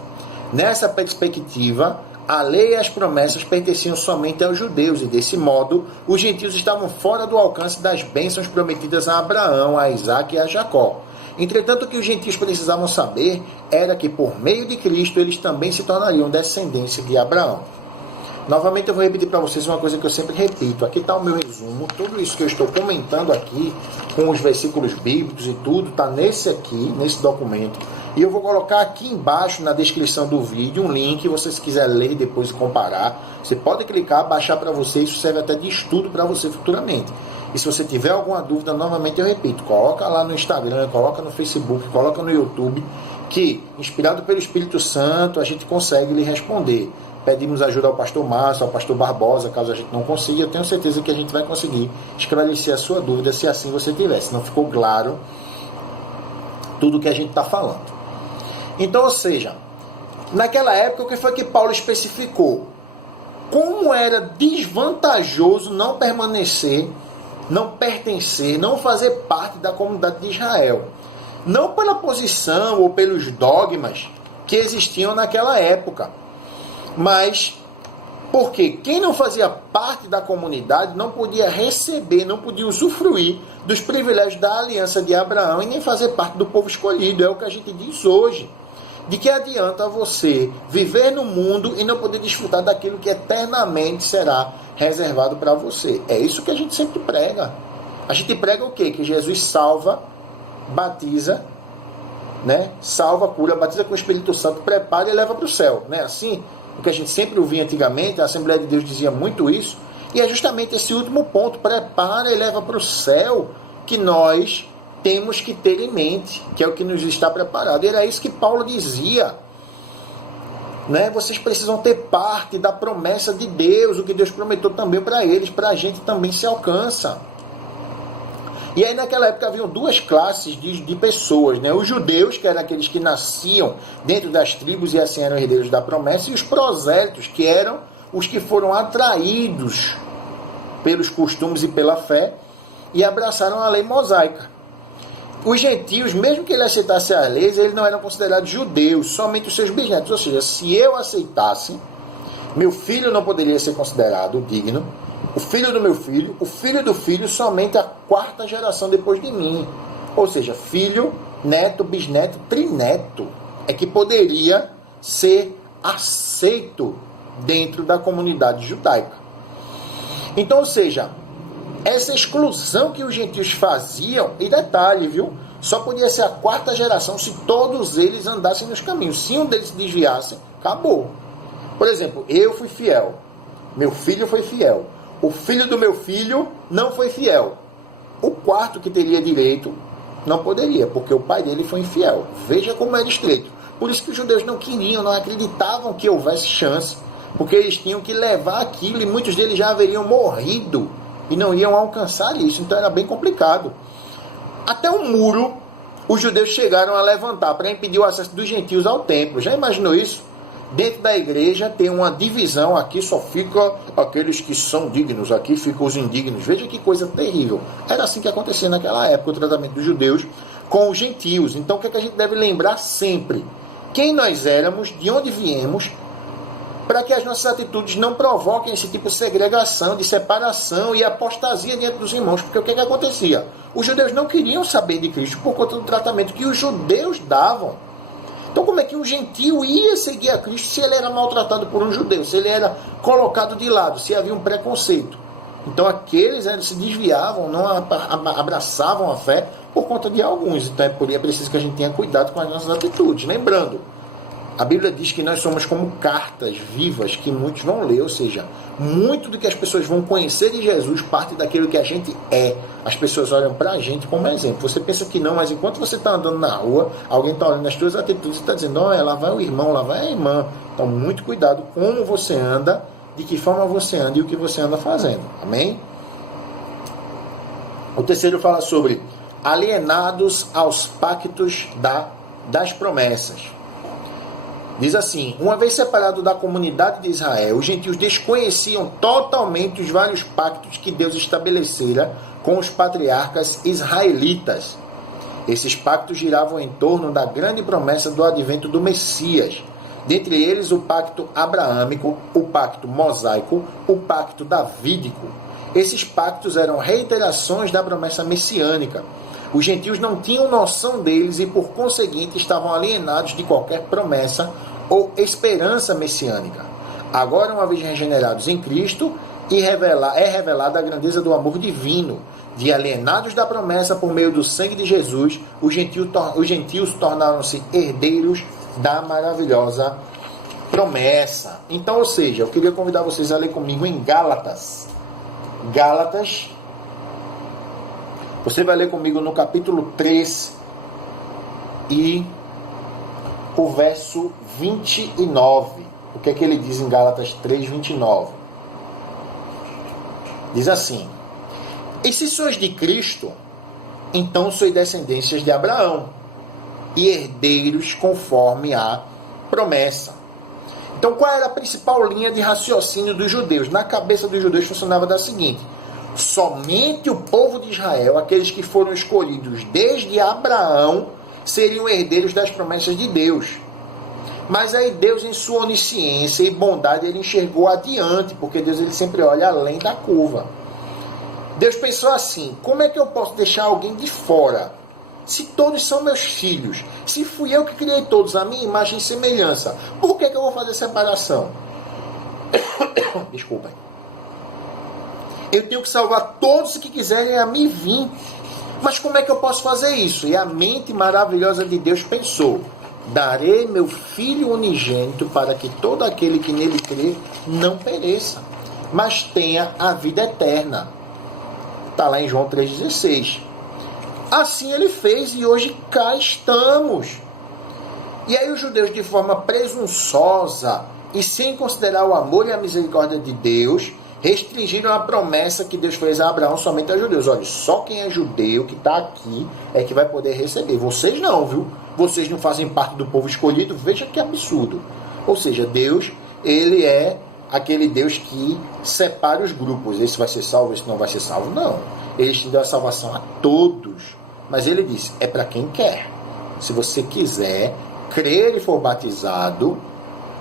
Nessa perspectiva, a lei e as promessas pertenciam somente aos judeus e, desse modo, os gentios estavam fora do alcance das bênçãos prometidas a Abraão, a Isaque e a Jacó. Entretanto, o que os gentios precisavam saber era que, por meio de Cristo, eles também se tornariam descendência de Abraão. Novamente, eu vou repetir para vocês uma coisa que eu sempre repito. Aqui está o meu resumo. Tudo isso que eu estou comentando aqui, com os versículos bíblicos e tudo, está nesse aqui, nesse documento. E eu vou colocar aqui embaixo, na descrição do vídeo, um link. Você, se quiser ler e depois comparar, você pode clicar, baixar para você. Isso serve até de estudo para você futuramente. E se você tiver alguma dúvida, novamente eu repito, coloca lá no Instagram, coloca no Facebook, coloca no YouTube, que, inspirado pelo Espírito Santo, a gente consegue lhe responder. Pedimos ajuda ao pastor Márcio, ao pastor Barbosa, caso a gente não consiga. Eu tenho certeza que a gente vai conseguir esclarecer a sua dúvida, se assim você tiver. Se não ficou claro tudo que a gente está falando. Então, ou seja, naquela época, o que foi que Paulo especificou? Como era desvantajoso não permanecer, não pertencer, não fazer parte da comunidade de Israel. Não pela posição ou pelos dogmas que existiam naquela época, mas porque quem não fazia parte da comunidade não podia receber, não podia usufruir dos privilégios da aliança de Abraão e nem fazer parte do povo escolhido. É o que a gente diz hoje. De que adianta você viver no mundo e não poder desfrutar daquilo que eternamente será reservado para você? É isso que a gente sempre prega. A gente prega o quê? Que Jesus salva, batiza, né? Salva, cura, batiza com o Espírito Santo, prepara e leva para o céu. Não é assim? O que a gente sempre ouvia antigamente, a Assembleia de Deus dizia muito isso, e é justamente esse último ponto, prepara e leva para o céu, que nós temos que ter em mente, que é o que nos está preparado. E era isso que Paulo dizia, né? Vocês precisam ter parte da promessa de Deus, o que Deus prometeu também para eles, para a gente também se alcança. E aí naquela época haviam duas classes de pessoas, né? Os judeus, que eram aqueles que nasciam dentro das tribos e assim eram herdeiros da promessa, e os prosélitos, que eram os que foram atraídos pelos costumes e pela fé e abraçaram a lei mosaica. Os gentios, mesmo que ele aceitasse as leis, eles não eram considerados judeus, somente os seus bisnetos. Ou seja, se eu aceitasse, meu filho não poderia ser considerado digno, o filho do meu filho, o filho do filho, somente a quarta geração depois de mim. Ou seja, filho, neto, bisneto, trineto é que poderia ser aceito dentro da comunidade judaica. Então, ou seja, essa exclusão que os gentios faziam, e detalhe, viu? Só podia ser a quarta geração se todos eles andassem nos caminhos. Se um deles se desviasse, acabou. Por exemplo, eu fui fiel, meu filho foi fiel, o filho do meu filho não foi fiel. O quarto que teria direito não poderia, porque o pai dele foi infiel. Veja como era estreito. Por isso que os judeus não queriam, não acreditavam que houvesse chance, porque eles tinham que levar aquilo e muitos deles já haveriam morrido e não iam alcançar isso. Então era bem complicado. Até um muro os judeus chegaram a levantar para impedir o acesso dos gentios ao templo. Já imaginou isso? Dentro da igreja tem uma divisão, aqui só fica aqueles que são dignos, aqui ficam os indignos. Veja que coisa terrível. Era assim que acontecia naquela época, o tratamento dos judeus com os gentios. Então o que é que a gente deve lembrar sempre? Quem nós éramos, de onde viemos, para que as nossas atitudes não provoquem esse tipo de segregação, de separação e apostasia diante dos irmãos. Porque o que é que acontecia? Os judeus não queriam saber de Cristo por conta do tratamento que os judeus davam. Então como é que um gentio ia seguir a Cristo se ele era maltratado por um judeu, se ele era colocado de lado, se havia um preconceito? Então aqueles se desviavam, não abraçavam a fé por conta de alguns. Então é preciso que a gente tenha cuidado com as nossas atitudes. Lembrando, a Bíblia diz que nós somos como cartas vivas que muitos vão ler, ou seja, muito do que as pessoas vão conhecer de Jesus parte daquilo que a gente é. As pessoas olham para a gente como exemplo. Você pensa que não, mas enquanto você está andando na rua, alguém está olhando as suas atitudes e está dizendo, olha, lá vai o irmão, lá vai a irmã. Então, muito cuidado como você anda, de que forma você anda e o que você anda fazendo. Amém? O terceiro fala sobre alienados aos pactos das promessas. Diz assim, uma vez separado da comunidade de Israel, os gentios desconheciam totalmente os vários pactos que Deus estabelecera com os patriarcas israelitas. Esses pactos giravam em torno da grande promessa do advento do Messias. Dentre eles, o pacto abraâmico, o pacto mosaico, o pacto davídico. Esses pactos eram reiterações da promessa messiânica. Os gentios não tinham noção deles e, por conseguinte, estavam alienados de qualquer promessa ou esperança messiânica. Agora, uma vez regenerados em Cristo, é revelada a grandeza do amor divino. De alienados da promessa por meio do sangue de Jesus, os gentios tornaram-se herdeiros da maravilhosa promessa. Então, ou seja, eu queria convidar vocês a ler comigo em Gálatas. Gálatas. Você vai ler comigo no capítulo 3 e o verso 29. O que é que ele diz em Gálatas 3, 29? Diz assim, e se sois de Cristo, então sois descendências de Abraão e herdeiros conforme a promessa. Então qual era a principal linha de raciocínio dos judeus? Na cabeça dos judeus funcionava da seguinte, somente o povo de Israel, aqueles que foram escolhidos desde Abraão, seriam herdeiros das promessas de Deus. Mas aí Deus, em sua onisciência e bondade, ele enxergou adiante, porque Deus ele sempre olha além da curva. Deus pensou assim, como é que eu posso deixar alguém de fora? Se todos são meus filhos, se fui eu que criei todos a minha imagem e semelhança, por que eu vou fazer separação? Desculpem. Eu tenho que salvar todos que quiserem a mim vir. Mas como é que eu posso fazer isso? E a mente maravilhosa de Deus pensou, darei meu Filho unigênito para que todo aquele que nele crê não pereça, mas tenha a vida eterna. Está lá em João 3,16. Assim ele fez e hoje cá estamos. E aí os judeus, de forma presunçosa e sem considerar o amor e a misericórdia de Deus, restringiram a promessa que Deus fez a Abraão somente a judeus. Olha, só quem é judeu, que está aqui, é que vai poder receber. Vocês não, viu? Vocês não fazem parte do povo escolhido. Veja que absurdo. Ou seja, Deus, ele é aquele Deus que separa os grupos. Esse vai ser salvo, esse não vai ser salvo. Não. Ele estendeu a salvação a todos. Mas ele disse, é para quem quer. Se você quiser crer e for batizado,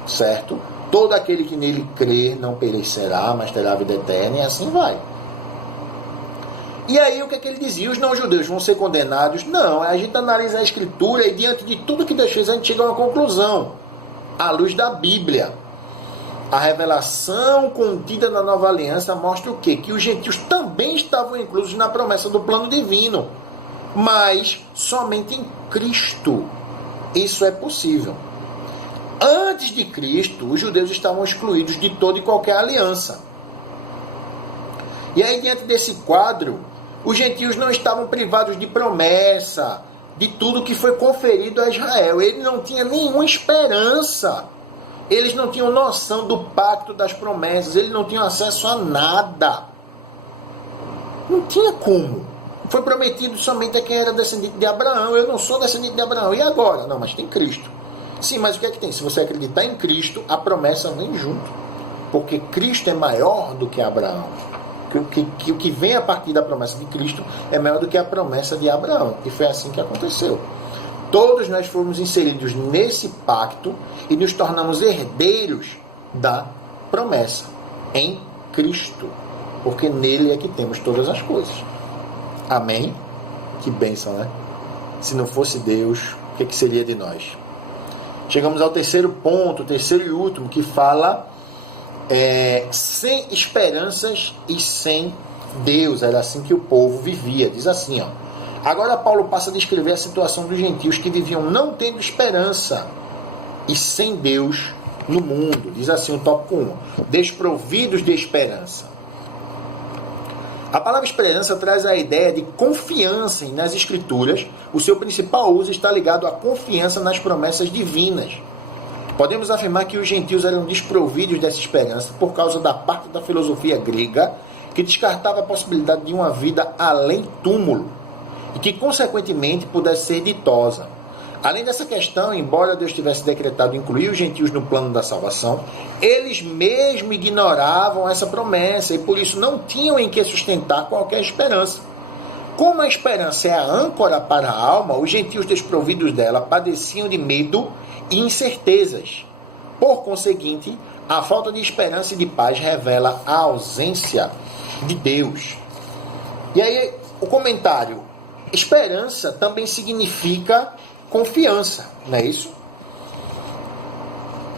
certo? Todo aquele que nele crer não perecerá, mas terá a vida eterna, e assim vai. E aí o que é que ele dizia? Os não-judeus vão ser condenados? Não, a gente analisa a Escritura e diante de tudo que Deus fez, a gente chega a uma conclusão. À luz da Bíblia. A revelação contida na Nova Aliança mostra o quê? Que os gentios também estavam inclusos na promessa do plano divino. Mas somente em Cristo isso é possível. Antes de Cristo, os judeus estavam excluídos de toda e qualquer aliança. E aí, diante desse quadro, os gentios não estavam privados de promessa, de tudo que foi conferido a Israel. Eles não tinham nenhuma esperança. Eles não tinham noção do pacto das promessas. Eles não tinham acesso a nada. Não tinha como. Foi prometido somente a quem era descendente de Abraão. Eu não sou descendente de Abraão. E agora? Não, mas tem Cristo. Sim, mas o que é que tem? Se você acreditar em Cristo, a promessa vem junto. Porque Cristo é maior do que Abraão. O que vem a partir da promessa de Cristo é maior do que a promessa de Abraão. E foi assim que aconteceu. Todos nós fomos inseridos nesse pacto e nos tornamos herdeiros da promessa em Cristo. Porque nele é que temos todas as coisas. Amém? Que bênção, né? Se não fosse Deus, o que seria de nós? chegamos ao terceiro ponto, terceiro e último, que fala sem esperanças e sem Deus. Era assim que o povo vivia. Diz assim, ó. Agora Paulo passa a descrever a situação dos gentios que viviam não tendo esperança e sem Deus no mundo. Diz assim o tópico 1. Desprovidos de esperança. A palavra esperança traz a ideia de confiança, e nas Escrituras o seu principal uso está ligado à confiança nas promessas divinas. Podemos afirmar que os gentios eram desprovidos dessa esperança por causa da parte da filosofia grega que descartava a possibilidade de uma vida além túmulo e que, consequentemente, pudesse ser ditosa. Além dessa questão, embora Deus tivesse decretado incluir os gentios no plano da salvação, eles mesmos ignoravam essa promessa e por isso não tinham em que sustentar qualquer esperança. Como a esperança é a âncora para a alma, os gentios desprovidos dela padeciam de medo e incertezas. Por conseguinte, a falta de esperança e de paz revela a ausência de Deus. E aí, o comentário: esperança também significa confiança, não é isso?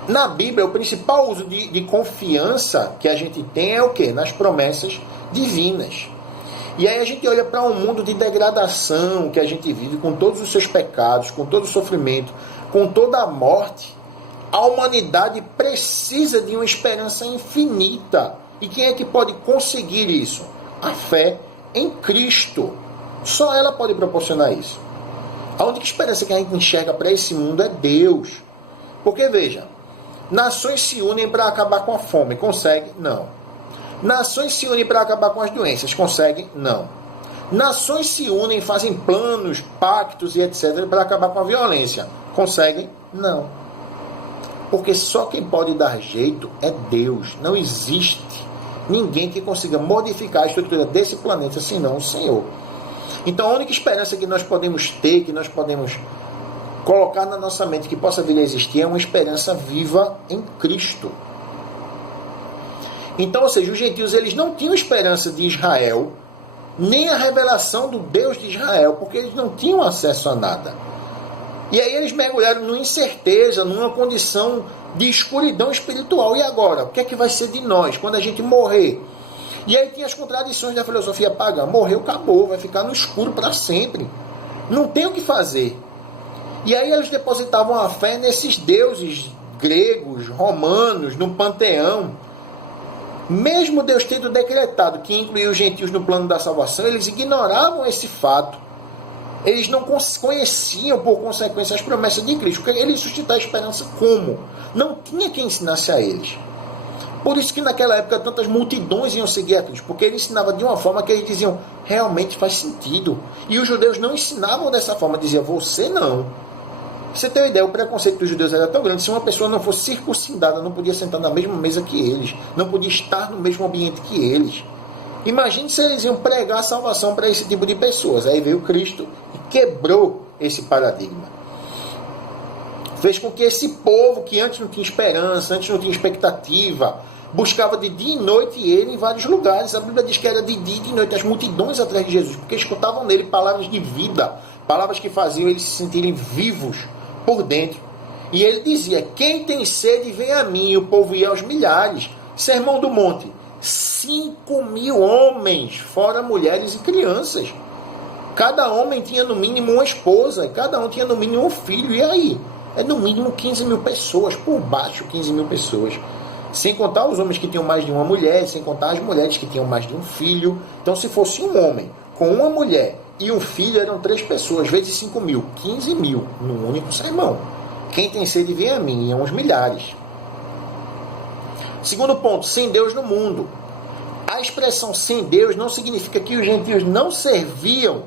Na Bíblia, o principal uso de confiança que a gente tem é o quê? Nas promessas divinas. E aí a gente olha para um mundo de degradação que a gente vive, com todos os seus pecados, com todo o sofrimento, com toda a morte. A humanidade precisa de uma esperança infinita. E quem é que pode conseguir isso? A fé em Cristo. Só ela pode proporcionar isso. A única esperança que a gente enxerga para esse mundo é Deus. Porque, veja, nações se unem para acabar com a fome. Consegue? Não. Nações se unem para acabar com as doenças. Consegue? Não. Nações se unem, fazem planos, pactos e etc. para acabar com a violência. Conseguem? Não. Porque só quem pode dar jeito é Deus. Não existe ninguém que consiga modificar a estrutura desse planeta senão o Senhor. Então a única esperança que nós podemos ter, que nós podemos colocar na nossa mente que possa vir a existir, é uma esperança viva em Cristo. Então, ou seja, os gentios eles não tinham esperança de Israel, nem a revelação do Deus de Israel, porque eles não tinham acesso a nada. E aí eles mergulharam numa incerteza, numa condição de escuridão espiritual. E agora? O que é que vai ser de nós quando a gente morrer? E aí tem as contradições da filosofia pagã. Morreu, acabou, vai ficar no escuro para sempre. Não tem o que fazer. E aí eles depositavam a fé nesses deuses gregos, romanos, no panteão. Mesmo Deus tendo decretado que incluía os gentios no plano da salvação, eles ignoravam esse fato. Eles não conheciam, por consequência, as promessas de Cristo. Porque ele suscitar a esperança como? Não tinha quem ensinasse a eles. Por isso que naquela época tantas multidões iam seguir a Cristo, porque ele ensinava de uma forma que eles diziam, realmente faz sentido. E os judeus não ensinavam dessa forma, diziam, você não. Você tem uma ideia, o preconceito dos judeus era tão grande, se uma pessoa não fosse circuncidada, não podia sentar na mesma mesa que eles, não podia estar no mesmo ambiente que eles. Imagine se eles iam pregar a salvação para esse tipo de pessoas. Aí veio Cristo e quebrou esse paradigma. Fez com que esse povo, que antes não tinha esperança, antes não tinha expectativa, buscava de dia e noite ele em vários lugares. A Bíblia diz que era de dia e de noite, as multidões atrás de Jesus, porque escutavam nele palavras de vida, palavras que faziam eles se sentirem vivos por dentro. E ele dizia, quem tem sede vem a mim, e o povo ia aos milhares. Sermão do Monte, 5.000 homens, fora mulheres e crianças. Cada homem tinha no mínimo uma esposa, e cada um tinha no mínimo um filho, e aí? É no mínimo 15.000 pessoas, por baixo 15.000 pessoas. Sem contar os homens que tinham mais de uma mulher, sem contar as mulheres que tinham mais de um filho. Então, se fosse um homem com uma mulher e um filho, eram 3 pessoas, vezes 5.000, 15.000, num único sermão. Quem tem sede vem a mim, iam uns milhares. Segundo ponto, sem Deus no mundo. A expressão sem Deus não significa que os gentios não serviam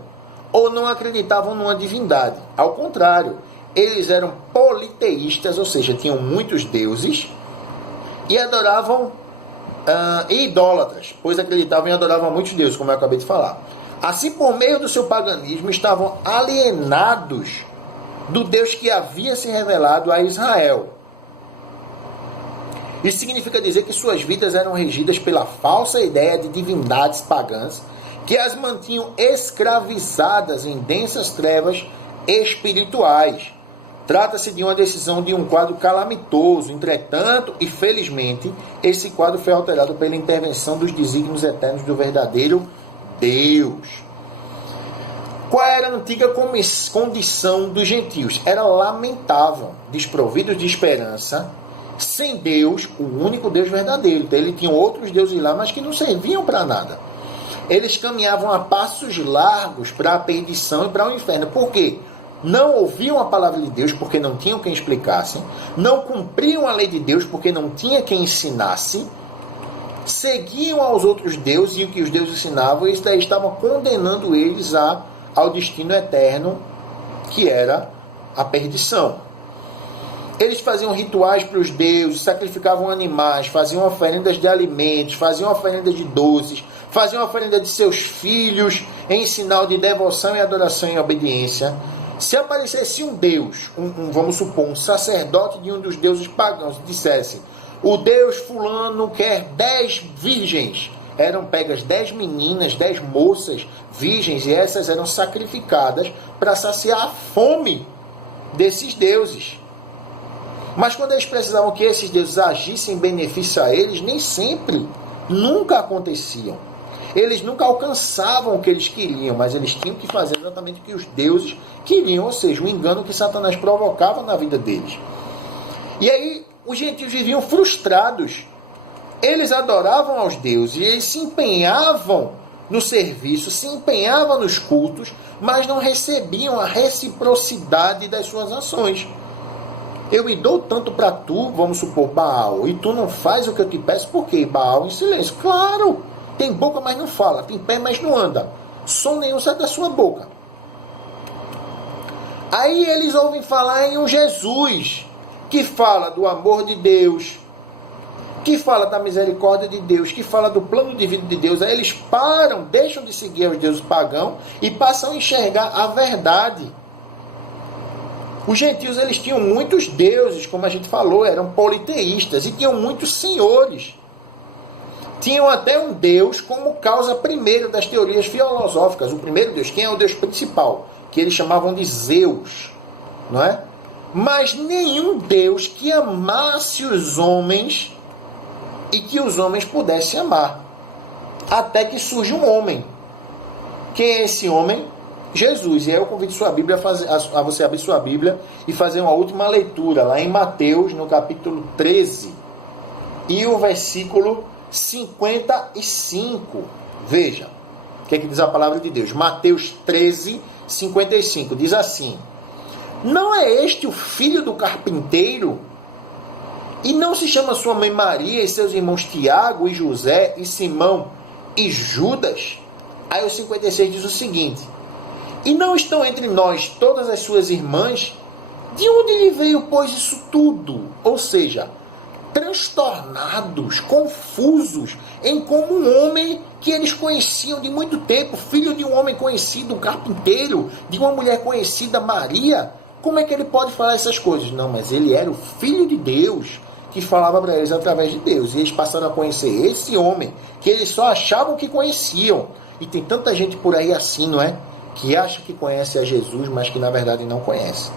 ou não acreditavam numa divindade. Ao contrário, eles eram politeístas, ou seja, tinham muitos deuses e adoravam idólatras, pois acreditavam e adoravam muitos deuses, como eu acabei de falar. Assim, por meio do seu paganismo, estavam alienados do Deus que havia se revelado a Israel. Isso significa dizer que suas vidas eram regidas pela falsa ideia de divindades pagãs que as mantinham escravizadas em densas trevas espirituais. Trata-se de uma decisão de um quadro calamitoso. Entretanto, e felizmente, esse quadro foi alterado pela intervenção dos desígnios eternos do verdadeiro Deus. Qual era a antiga condição dos gentios? Era lamentável, desprovidos de esperança, sem Deus, o único Deus verdadeiro. Então, ele tinha outros deuses lá, mas que não serviam para nada. Eles caminhavam a passos largos para a perdição e para o inferno. Por quê? Não ouviam a palavra de Deus porque não tinham quem explicasse, não cumpriam a lei de Deus porque não tinha quem ensinasse, seguiam aos outros deuses e o que os deuses ensinavam, e estavam condenando eles ao destino eterno, que era a perdição. Eles faziam rituais para os deuses, sacrificavam animais, faziam oferendas de alimentos, faziam oferendas de doces, faziam oferenda de seus filhos em sinal de devoção e adoração e obediência. Se aparecesse um Deus, vamos supor, um sacerdote de um dos deuses pagãos, dissesse: o Deus fulano quer 10 virgens. Eram pegas 10 meninas, 10 moças virgens, e essas eram sacrificadas para saciar a fome desses deuses. Mas quando eles precisavam que esses deuses agissem em benefício a eles, nem sempre, nunca aconteciam. Eles nunca alcançavam o que eles queriam, mas eles tinham que fazer exatamente o que os deuses queriam, ou seja, o engano que Satanás provocava na vida deles. E aí, os gentios viviam frustrados. Eles adoravam aos deuses, e eles se empenhavam no serviço, se empenhavam nos cultos, mas não recebiam a reciprocidade das suas ações. Eu me dou tanto para tu, vamos supor, Baal, e tu não faz o que eu te peço, por quê? Baal em silêncio. Claro! Tem boca, mas não fala. Tem pé, mas não anda. Som nenhum sai da sua boca. Aí eles ouvem falar em um Jesus que fala do amor de Deus, que fala da misericórdia de Deus, que fala do plano de vida de Deus. Aí eles param, deixam de seguir os deuses pagãos e passam a enxergar a verdade. Os gentios, eles tinham muitos deuses, como a gente falou, eram politeístas, e tinham muitos senhores. Tinham até um Deus como causa primeira das teorias filosóficas. O primeiro Deus, quem é o Deus principal? Que eles chamavam de Zeus, não é? Mas nenhum Deus que amasse os homens e que os homens pudessem amar. Até que surge um homem. Quem é esse homem? Jesus. E aí eu convido sua Bíblia a você abrir sua Bíblia e fazer uma última leitura lá em Mateus, no capítulo 13, e o versículo 55. Veja o que é que diz a palavra de Deus. Mateus 13, 55. Diz assim: não é este o filho do carpinteiro? E não se chama sua mãe Maria e seus irmãos Tiago e José e Simão e Judas? Aí o 56 diz o seguinte: e não estão entre nós todas as suas irmãs? De onde lhe veio, pois, isso tudo? Ou seja, transtornados, confusos em como um homem que eles conheciam de muito tempo, filho de um homem conhecido, um carpinteiro, de uma mulher conhecida, Maria, como é que ele pode falar essas coisas? Não, mas ele era o Filho de Deus, que falava para eles através de Deus, e eles passaram a conhecer esse homem, que eles só achavam que conheciam. E tem tanta gente por aí assim, não é? Que acha que conhece a Jesus, mas que na verdade não conhece.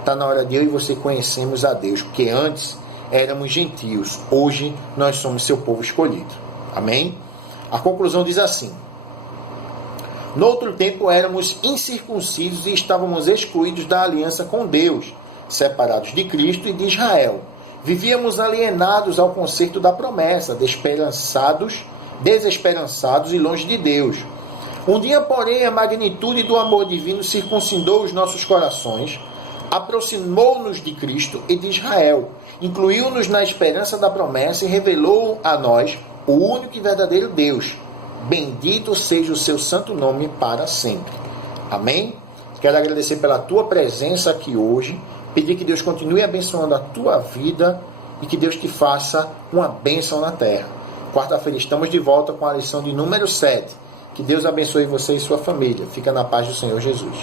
Está na hora de eu e você conhecermos a Deus, porque antes éramos gentios, hoje nós somos seu povo escolhido. Amém? A conclusão diz assim: no outro tempo éramos incircuncisos e estávamos excluídos da aliança com Deus, separados de Cristo e de Israel. Vivíamos alienados ao concerto da promessa, desesperançados e longe de Deus. Um dia, porém, a magnitude do amor divino circuncidou os nossos corações, aproximou-nos de Cristo e de Israel, incluiu-nos na esperança da promessa e revelou a nós o único e verdadeiro Deus. Bendito seja o seu santo nome para sempre. Amém? Quero agradecer pela tua presença aqui hoje, pedir que Deus continue abençoando a tua vida e que Deus te faça uma bênção na terra. Quarta-feira estamos de volta com a lição de número 7. Que Deus abençoe você e sua família. Fica na paz do Senhor Jesus.